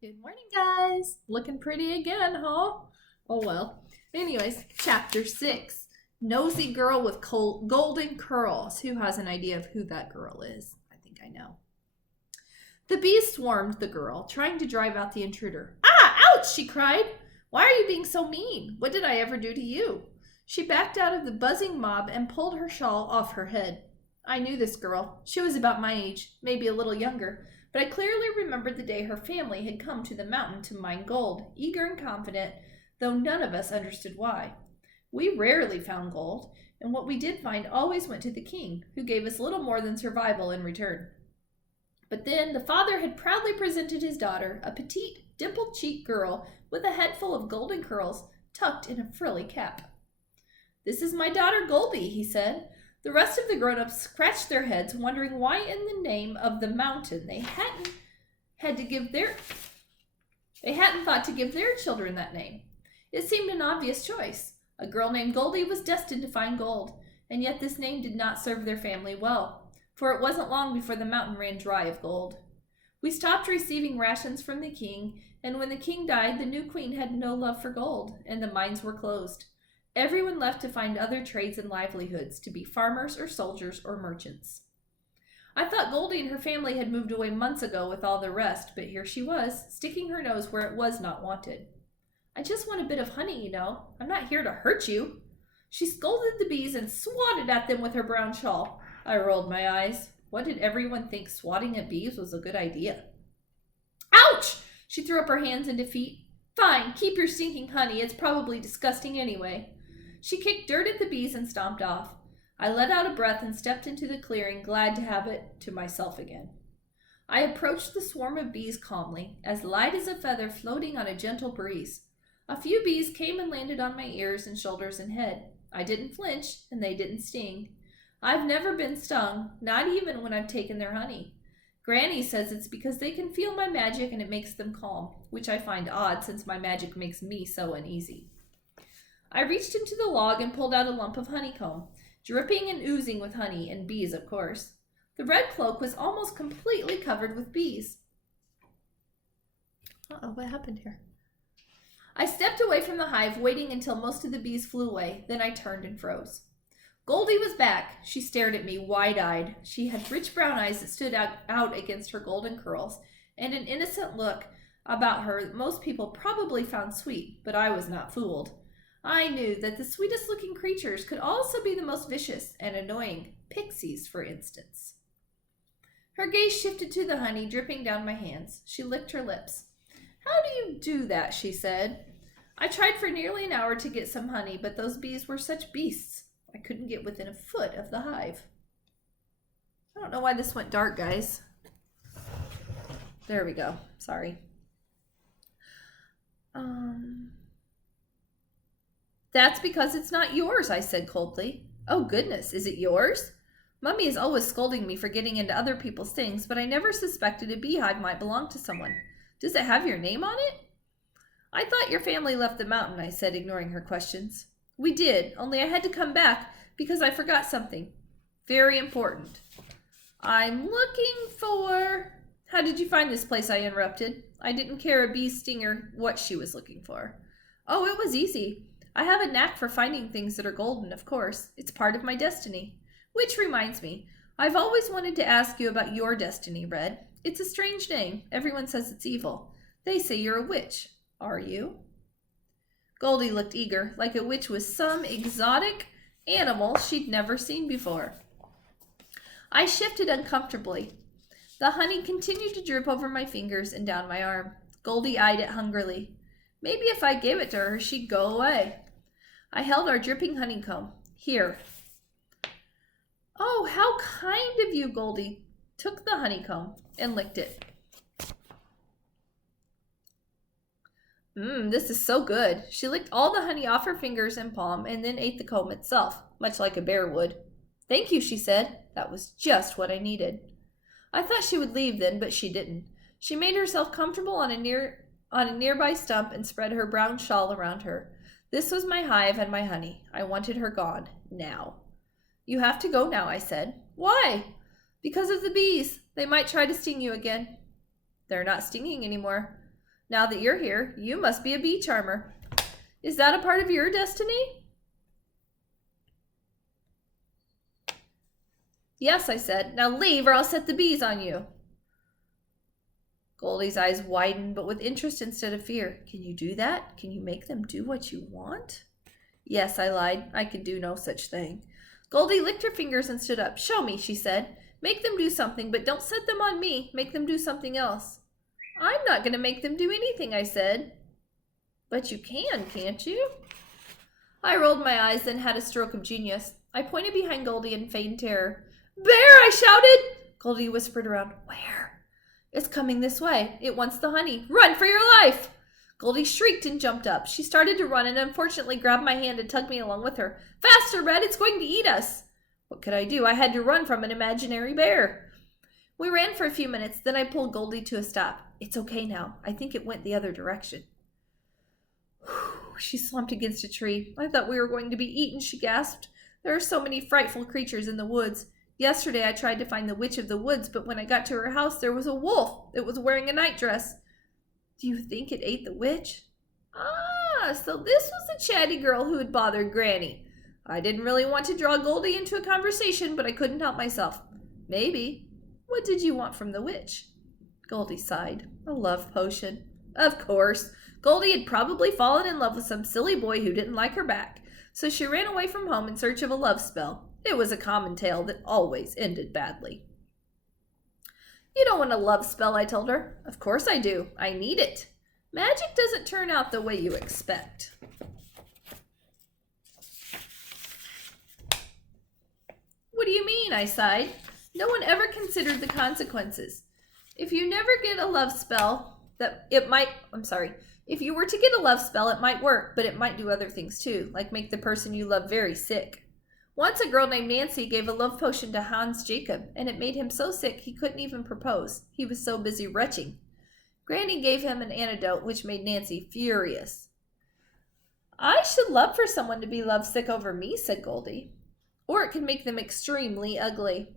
Good morning, guys. Looking pretty again, huh? Oh well. Anyways, chapter 6. Nosy girl with golden curls. Who has an idea of who that girl is? I think I know. The bees swarmed the girl, trying to drive out the intruder. Ah, ouch, she cried. Why are you being so mean? What did I ever do to you? She backed out of the buzzing mob and pulled her shawl off her head. I knew this girl. She was about my age, maybe a little younger, but I clearly remembered the day her family had come to the mountain to mine gold, eager and confident, though none of us understood why. We rarely found gold, and what we did find always went to the king, who gave us little more than survival in return. But then the father had proudly presented his daughter, a petite, dimpled-cheeked girl with a head full of golden curls tucked in a frilly cap. This is my daughter Goldie, he said. The rest of the grown-ups scratched their heads, wondering why in the name of the mountain they hadn't thought to give their children that name. It seemed an obvious choice. A girl named Goldie was destined to find gold, and yet this name did not serve their family well, for it wasn't long before the mountain ran dry of gold. We stopped receiving rations from the king, and when the king died, the new queen had no love for gold, and the mines were closed. Everyone left to find other trades and livelihoods, to be farmers or soldiers or merchants. I thought Goldie and her family had moved away months ago with all the rest, but here she was, sticking her nose where it was not wanted. I just want a bit of honey, you know. I'm not here to hurt you. She scolded the bees and swatted at them with her brown shawl. I rolled my eyes. What did everyone think swatting at bees was a good idea? Ouch! She threw up her hands in defeat. Fine, keep your stinking honey. It's probably disgusting anyway. She kicked dirt at the bees and stomped off. I let out a breath and stepped into the clearing, glad to have it to myself again. I approached the swarm of bees calmly, as light as a feather floating on a gentle breeze. A few bees came and landed on my ears and shoulders and head. I didn't flinch, and they didn't sting. I've never been stung, not even when I've taken their honey. Granny says it's because they can feel my magic and it makes them calm, which I find odd since my magic makes me so uneasy. I reached into the log and pulled out a lump of honeycomb, dripping and oozing with honey, and bees, of course. The red cloak was almost completely covered with bees. Uh-oh, what happened here? I stepped away from the hive, waiting until most of the bees flew away. Then I turned and froze. Goldie was back. She stared at me wide-eyed. She had rich brown eyes that stood out against her golden curls, and an innocent look about her that most people probably found sweet, but I was not fooled. I knew that the sweetest-looking creatures could also be the most vicious and annoying, pixies, for instance. Her gaze shifted to the honey dripping down my hands. She licked her lips. How do you do that? She said. I tried for nearly an hour to get some honey, but those bees were such beasts. I couldn't get within a foot of the hive. I don't know why this went dark, guys. There we go. Sorry. That's because it's not yours, I said coldly. Oh, goodness, is it yours? Mummy is always scolding me for getting into other people's things, but I never suspected a beehive might belong to someone. Does it have your name on it? I thought your family left the mountain, I said, ignoring her questions. We did, only I had to come back because I forgot something. Very important. I'm looking for... How did you find this place? I interrupted. I didn't care a bee stinger what she was looking for. Oh, it was easy. I have a knack for finding things that are golden, of course. It's part of my destiny. Which reminds me, I've always wanted to ask you about your destiny, Red. It's a strange name. Everyone says it's evil. They say you're a witch. Are you? Goldie looked eager, like a witch was some exotic animal she'd never seen before. I shifted uncomfortably. The honey continued to drip over my fingers and down my arm. Goldie eyed it hungrily. Maybe if I gave it to her, she'd go away. I held our dripping honeycomb. Here. Oh, how kind of you, Goldie took the honeycomb and licked it. This is so good. She licked all the honey off her fingers and palm and then ate the comb itself, much like a bear would. Thank you, she said. That was just what I needed. I thought she would leave then, but she didn't. She made herself comfortable on a nearby stump and spread her brown shawl around her. This was my hive and my honey. I wanted her gone. Now. You have to go now, I said. Why? Because of the bees. They might try to sting you again. They're not stinging anymore. Now that you're here, you must be a bee charmer. Is that a part of your destiny? Yes, I said. Now leave or I'll set the bees on you. Goldie's eyes widened, but with interest instead of fear. Can you do that? Can you make them do what you want? Yes, I lied. I could do no such thing. Goldie licked her fingers and stood up. Show me, she said. Make them do something, but don't set them on me. Make them do something else. I'm not going to make them do anything, I said. But you can, can't you? I rolled my eyes, then had a stroke of genius. I pointed behind Goldie in feigned terror. Bear, I shouted. Goldie whispered around. Where? It's coming this way. It wants the honey. Run for your life! Goldie shrieked and jumped up. She started to run and unfortunately grabbed my hand and tugged me along with her. Faster, Red, it's going to eat us. What could I do? I had to run from an imaginary bear. We ran for a few minutes, then I pulled Goldie to a stop. It's okay now. I think it went the other direction. She slumped against a tree. I thought we were going to be eaten, she gasped. There are so many frightful creatures in the woods. Yesterday I tried to find the witch of the woods, but when I got to her house, there was a wolf. It was wearing a nightdress. Do you think it ate the witch? Ah, so this was the chatty girl who had bothered Granny. I didn't really want to draw Goldie into a conversation, but I couldn't help myself. Maybe. What did you want from the witch? Goldie sighed. A love potion. Of course. Goldie had probably fallen in love with some silly boy who didn't like her back, so she ran away from home in search of a love spell. It was a common tale that always ended badly. You don't want a love spell, I told her. Of course I do. I need it. Magic doesn't turn out the way you expect. What do you mean? I sighed. No one ever considered the consequences. If you never get a love spell, if you were to get a love spell, it might work, but it might do other things too, like make the person you love very sick. Once a girl named Nancy gave a love potion to Hans Jacob, and it made him so sick he couldn't even propose. He was so busy retching. Granny gave him an antidote, which made Nancy furious. I should love for someone to be lovesick over me, said Goldie. Or it could make them extremely ugly.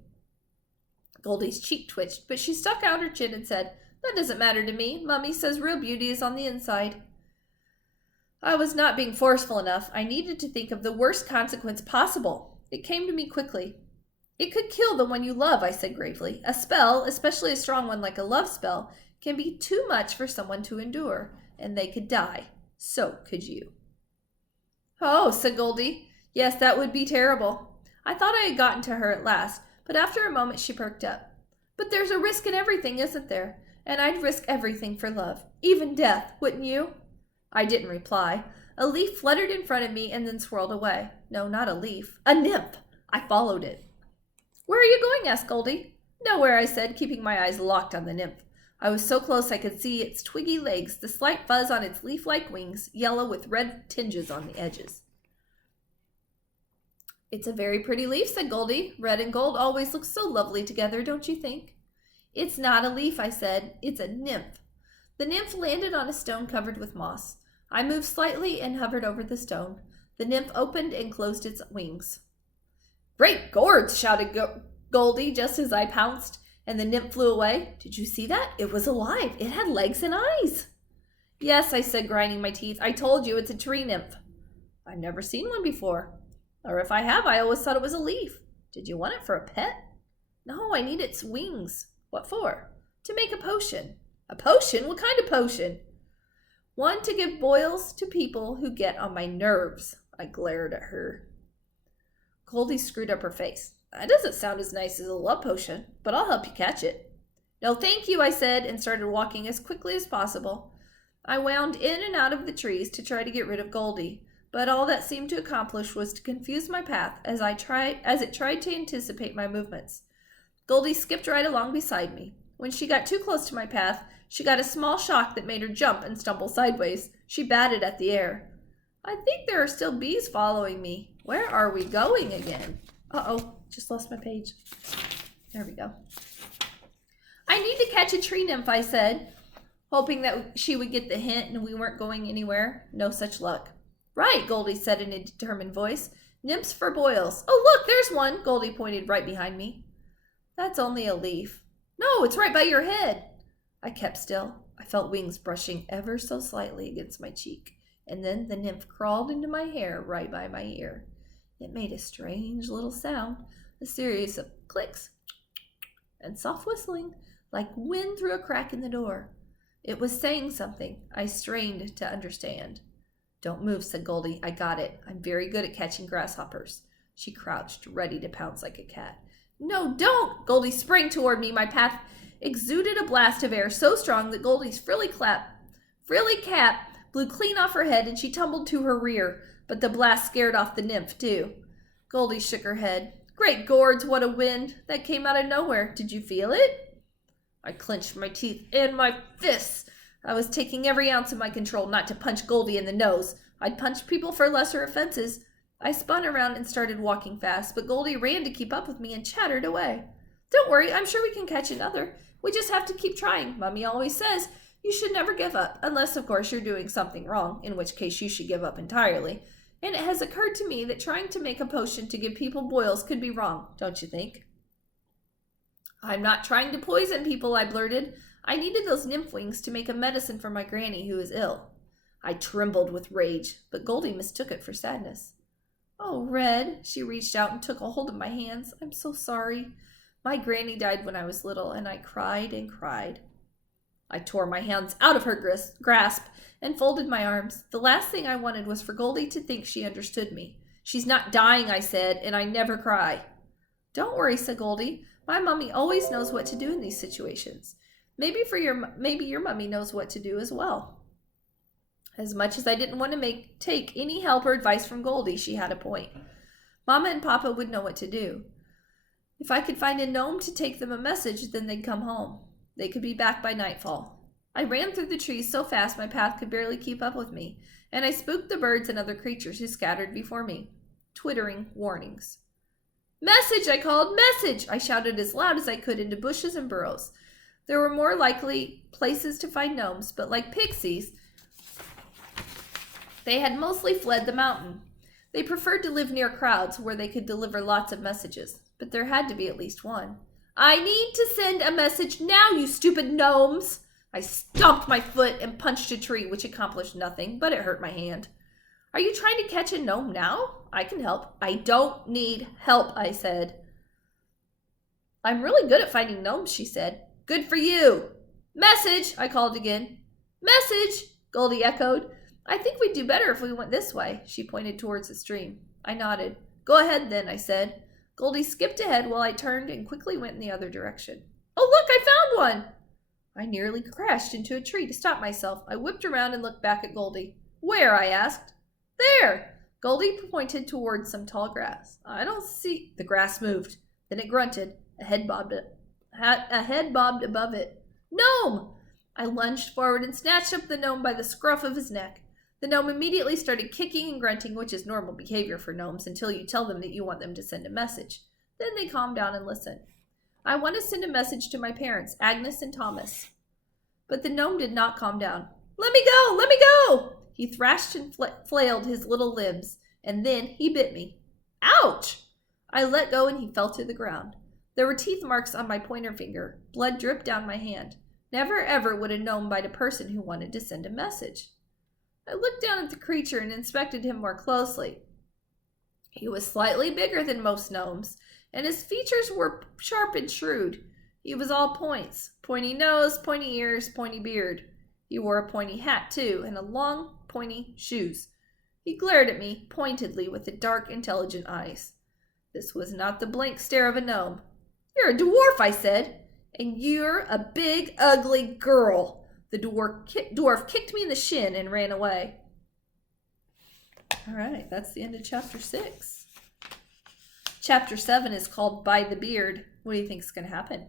Goldie's cheek twitched, but she stuck out her chin and said, That doesn't matter to me. Mummy says real beauty is on the inside. I was not being forceful enough. I needed to think of the worst consequence possible. It came to me quickly. It could kill the one you love, I said gravely. A spell, especially a strong one like a love spell, can be too much for someone to endure, and they could die. So could you. Oh, said Goldie. Yes, that would be terrible. I thought I had gotten to her at last, but after a moment she perked up. But there's a risk in everything, isn't there? And I'd risk everything for love. Even death, wouldn't you? I didn't reply. A leaf fluttered in front of me and then swirled away. No, not a leaf. A nymph! I followed it. Where are you going? Asked Goldie. Nowhere, I said, keeping my eyes locked on the nymph. I was so close I could see its twiggy legs, the slight fuzz on its leaf-like wings, yellow with red tinges on the edges. It's a very pretty leaf, said Goldie. Red and gold always look so lovely together, don't you think? It's not a leaf, I said. It's a nymph. The nymph landed on a stone covered with moss. I moved slightly and hovered over the stone. The nymph opened and closed its wings. Great gourds, shouted Goldie just as I pounced, and the nymph flew away. Did you see that? It was alive. It had legs and eyes. Yes, I said, grinding my teeth. I told you it's a tree nymph. I've never seen one before. Or if I have, I always thought it was a leaf. Did you want it for a pet? No, I need its wings. What for? To make a potion. A potion? What kind of potion? One to give boils to people who get on my nerves. I glared at her. Goldie screwed up her face. That doesn't sound as nice as a love potion, but I'll help you catch it. No, thank you, I said, and started walking as quickly as possible. I wound in and out of the trees to try to get rid of Goldie, but all that seemed to accomplish was to confuse my path as it tried to anticipate my movements. Goldie skipped right along beside me. When she got too close to my path, she got a small shock that made her jump and stumble sideways. She batted at the air. I think there are still bees following me. Where are we going again? Uh-oh, just lost my page. There we go. I need to catch a tree nymph, I said, hoping that she would get the hint and we weren't going anywhere. No such luck. Right, Goldie said in a determined voice. Nymphs for boils. Oh, look, there's one. Goldie pointed right behind me. That's only a leaf. No, it's right by your head. I kept still. I felt wings brushing ever so slightly against my cheek, and then the nymph crawled into my hair right by my ear. It made a strange little sound, a series of clicks and soft whistling, like wind through a crack in the door. It was saying something. I strained to understand. Don't move, said Goldie. I got it. I'm very good at catching grasshoppers. She crouched, ready to pounce like a cat. No, don't! Goldie sprang toward me. My path exuded a blast of air so strong that Goldie's frilly cap blew clean off her head and she tumbled to her rear, but the blast scared off the nymph, too. Goldie shook her head. Great gourds, what a wind! That came out of nowhere. Did you feel it? I clenched my teeth and my fists. I was taking every ounce of my control not to punch Goldie in the nose. I'd punched people for lesser offenses. I spun around and started walking fast, but Goldie ran to keep up with me and chattered away. Don't worry, I'm sure we can catch another. We just have to keep trying. Mummy always says you should never give up, unless, of course, you're doing something wrong, in which case you should give up entirely. And it has occurred to me that trying to make a potion to give people boils could be wrong, don't you think? I'm not trying to poison people, I blurted. I needed those nymph wings to make a medicine for my granny who is ill. I trembled with rage, but Goldie mistook it for sadness. Oh, Red, she reached out and took a hold of my hands. I'm so sorry. My granny died when I was little, and I cried and cried. I tore my hands out of her grasp and folded my arms. The last thing I wanted was for Goldie to think she understood me. She's not dying, I said, and I never cry. Don't worry, said Goldie. My mummy always knows what to do in these situations. Maybe your mummy knows what to do as well. As much as I didn't want to take any help or advice from Goldie, she had a point. Mama and Papa would know what to do. If I could find a gnome to take them a message, then they'd come home. They could be back by nightfall. I ran through the trees so fast my path could barely keep up with me, and I spooked the birds and other creatures who scattered before me, twittering warnings. Message, I called, message! I shouted as loud as I could into bushes and burrows. There were more likely places to find gnomes, but like pixies, they had mostly fled the mountain. They preferred to live near crowds where they could deliver lots of messages, but there had to be at least one. I need to send a message now, you stupid gnomes! I stomped my foot and punched a tree, which accomplished nothing, but it hurt my hand. Are you trying to catch a gnome now? I can help. I don't need help, I said. I'm really good at finding gnomes, she said. Good for you. Message, I called again. Message, Goldie echoed. I think we'd do better if we went this way. She pointed towards the stream. I nodded. Go ahead then, I said. Goldie skipped ahead while I turned and quickly went in the other direction. Oh, look, I found one! I nearly crashed into a tree to stop myself. I whipped around and looked back at Goldie. Where? I asked. There! Goldie pointed towards some tall grass. I don't see... The grass moved. Then it grunted. A head bobbed above it. Gnome! I lunged forward and snatched up the gnome by the scruff of his neck. The gnome immediately started kicking and grunting, which is normal behavior for gnomes until you tell them that you want them to send a message. Then they calm down and listen. I want to send a message to my parents, Agnes and Thomas. But the gnome did not calm down. Let me go! Let me go! He thrashed and flailed his little limbs, and then he bit me. Ouch! I let go and he fell to the ground. There were teeth marks on my pointer finger. Blood dripped down my hand. Never ever would a gnome bite a person who wanted to send a message. I looked down at the creature and inspected him more closely. He was slightly bigger than most gnomes, and his features were sharp and shrewd. He was all points. Pointy nose, pointy ears, pointy beard. He wore a pointy hat, too, and long, pointy shoes. He glared at me pointedly with the dark, intelligent eyes. This was not the blank stare of a gnome. You're a dwarf, I said, and you're a big, ugly girl. The dwarf kicked me in the shin and ran away. All right, that's the end of chapter 6. Chapter 7 is called By the Beard. What do you think is going to happen?